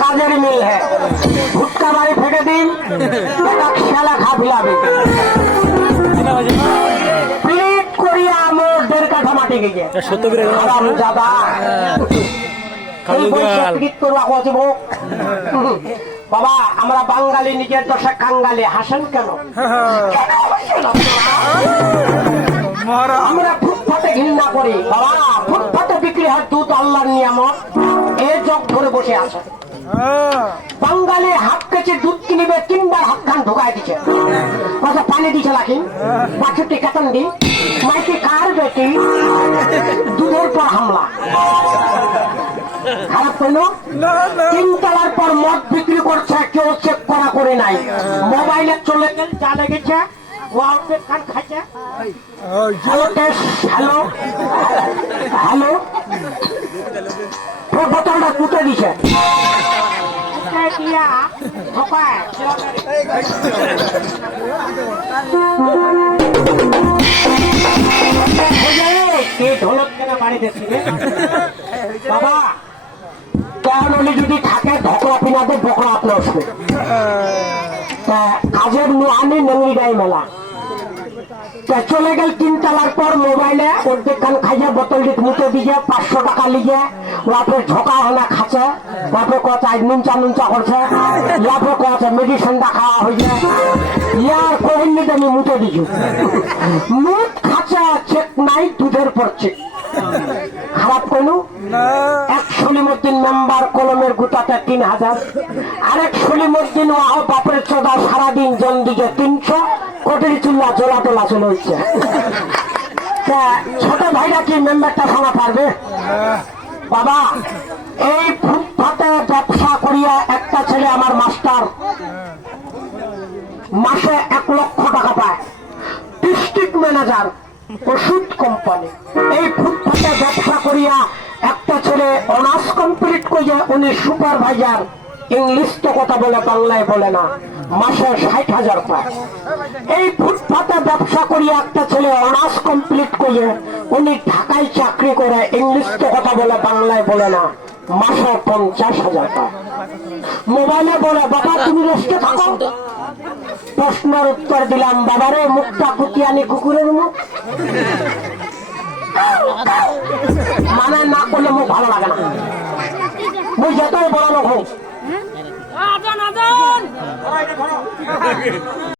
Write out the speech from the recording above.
কাজের মিল হ্যাঁ ভুট্টা বাড়ি ফেটে দিন খেলা খা ফিলাবে প্লেট করিয়া আমার 1.5 কাঠা মাটি গেছে দাদা বাবা আমরা বাঙালি নিজের দশা কাঙ্গালি হাসেন কেন আমরা ফুটপাতে ঘৃণা করি বাবা ফুটপাতে বিক্রি হয় দুধ আল্লাহর নিয়ামত এ জগ ধরে বসে আছে বাঙালি হাত কেছে দুধ কিনবে 3বার হাত খান ঢুকায় দিচ্ছে কথা পানি দিছে লাখি 65 কাতন দি মাইকে কার বেটি দুধের পর হামলা খারাপ করলো 3 তলার পর মদ বিক্রি করছে কেউ চেক করা করে নাই মোবাইলে চলে গেল যা লেগেছে হ্যালো হ্যালো বোতলটা কুটে দিছে বাবা কেন যদি থাকে ধকরা পিনাতে বকরা আপনার আসবে কাজের আনি নেংরি গাই মেলা চলে গেল 3 তলার পর মোবাইলে অর্ধেক খান খাইয়া বোতল মুখে দিয়ে 500 টাকা লিগে বাপে ঝোঁকা হলে খাচ্ছে বাপে কথা নুনচা নুনচা করছে বাপে কথা মেডিসিনটা খাওয়া হয়েছে ইয়ার কহিনি আমি মুখে দিছু মুখ খাচ্ছে চেক নাই দুধের পর চেক খারাপ কোনো এক সলিমুদ্দিন মেম্বার কলমের গুটাতে 3000 আরেক সলিমুদ্দিন বাপের চোদা সারাদিন জন দিকে 300 কোটির চুল্লা জোলা টোলা চলে হচ্ছে ছোট ভাইরা কি মেম্বারটা ভাঙা পারবে বাবা এই ফুটপাতে ব্যবসা করিয়া একটা ছেলে আমার মাস্টার মাসে 1 লক্ষ টাকা পায় ডিস্ট্রিক্ট ম্যানেজার ওষুধ কোম্পানি এই ফুটপাতে ব্যবসা করিয়া একটা ছেলে অনার্স কমপ্লিট করিয়া উনি সুপারভাইজার ইংলিশ তো কথা বলে বাংলায় বলে না মাসে 60,000 পায় এই ফুটপাতে ব্যবসা করিয়া একটা ছেলে অনার্স কমপ্লিট করিয়া উনি ঢাকায় চাকরি করে ইংলিশ তো কথা বলে বাংলায় বলে না মাসে 50,000 পায় মোবাইলে বলে বাবা তুমি রেস্টে থাকো প্রশ্নের উত্তর দিলাম বাবারে মুখটা কুতিয়ানি কুকুরের মুখ মানে না করলে মুখ ভালো লাগে না মুখ যতই বড় লোক হোক